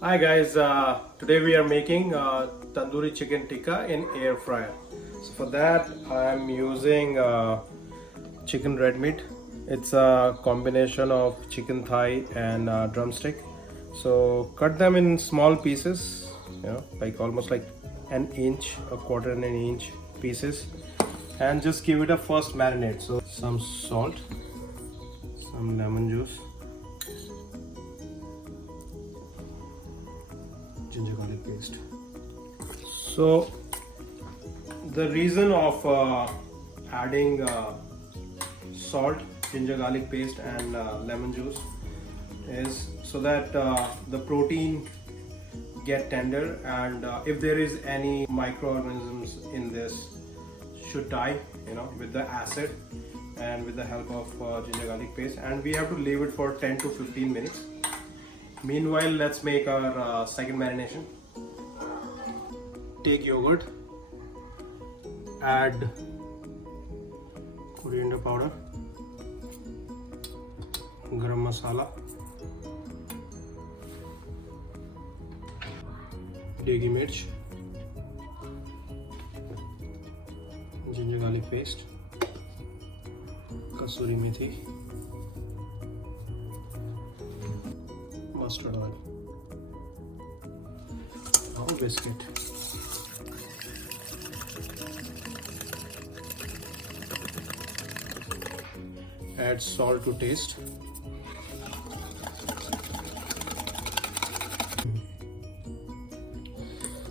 Hi guys, today we are making tandoori chicken tikka in air fryer. So for that I am using chicken red meat. It's a combination of chicken thigh and drumstick. So cut them in small pieces, like almost like an inch, a quarter and an inch pieces, and just give it a first marinade. So some salt, some lemon juice, ginger garlic paste. So the reason of adding salt, ginger garlic paste and lemon juice is so that the protein get tender, and if there is any microorganisms in this should die, with the acid and with the help of ginger garlic paste. And we have to leave it for 10 to 15 minutes. Meanwhile, let's make our second marination. Take yogurt, add coriander powder, garam masala, degi mirch, ginger garlic paste, kasuri methi, mustard oil. Now whisk it. Add salt to taste.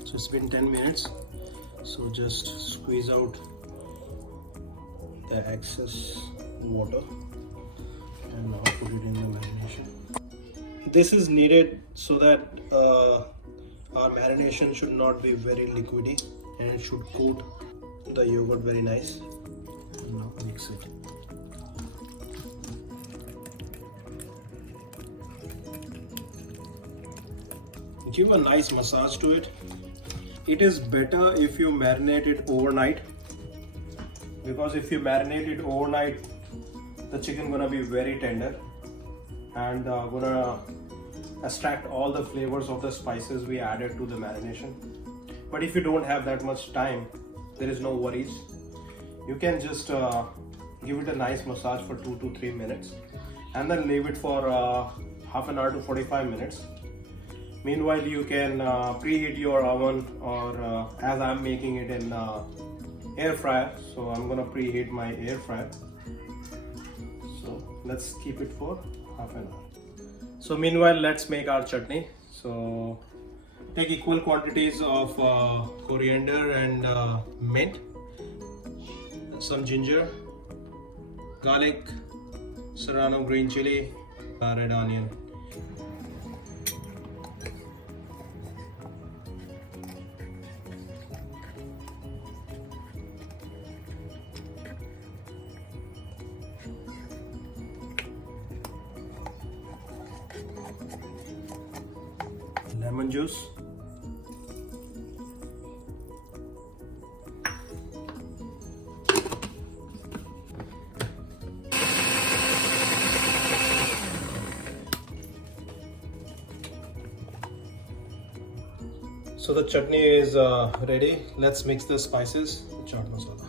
So it's been 10 minutes. So just squeeze out the excess water and now put it in the marination. This is needed so that our marination should not be very liquidy and it should coat the yogurt very nice. And now mix it. Give a nice massage to it. It is better if you marinate it overnight, because if you marinate it overnight, the chicken gonna be very tender and gonna extract all the flavors of the spices we added to the marination. But if you don't have that much time, there is no worries. You can just give it a nice massage for 2 to 3 minutes and then leave it for half an hour to 45 minutes. Meanwhile, you can preheat your oven, or as I'm making it in air fryer, so I'm gonna preheat my air fryer. So let's keep it for half an hour. So meanwhile, let's make our chutney. So take equal quantities of coriander and mint, some ginger, garlic, serrano green chili, red onion. Lemon juice, so the chutney is ready. Let's mix the spices. Chaat masala,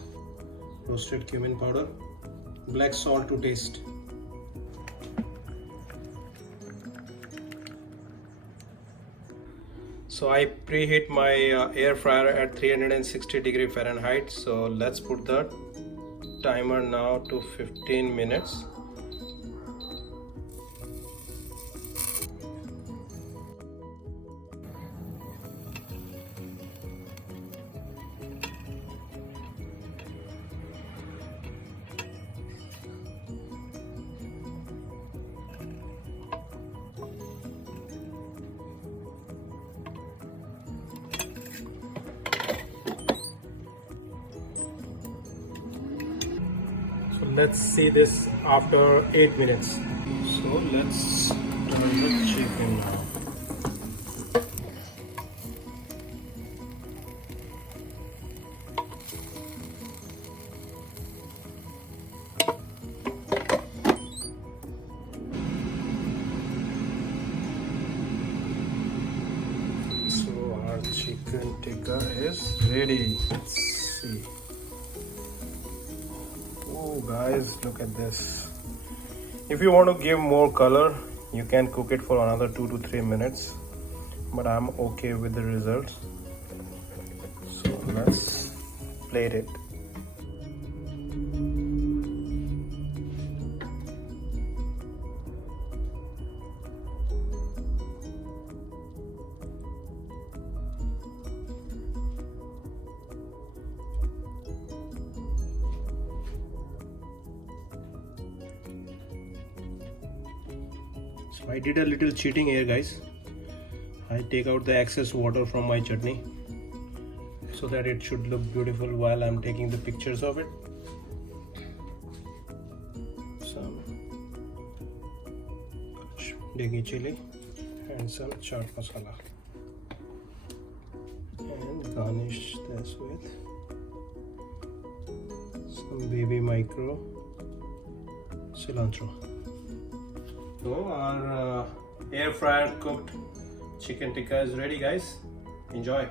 roasted cumin powder, black salt to taste. So I preheat my air fryer at 360 Fahrenheit. So let's put the timer now to 15 minutes. So let's see this after 8 minutes. So let's turn the chicken now. chicken tikka is ready. Let's see. Oh guys, look at this. If you want to give more color, you can cook it for another 2 to 3 minutes, but I'm okay with the results. So let's plate it. So I did a little cheating here, guys. I take out the excess water from my chutney so that it should look beautiful while I'm taking the pictures of it. Some Tangy chili and some chaat masala, and garnish this with some baby micro cilantro. So our air fryer cooked chicken tikka is ready, guys. Enjoy.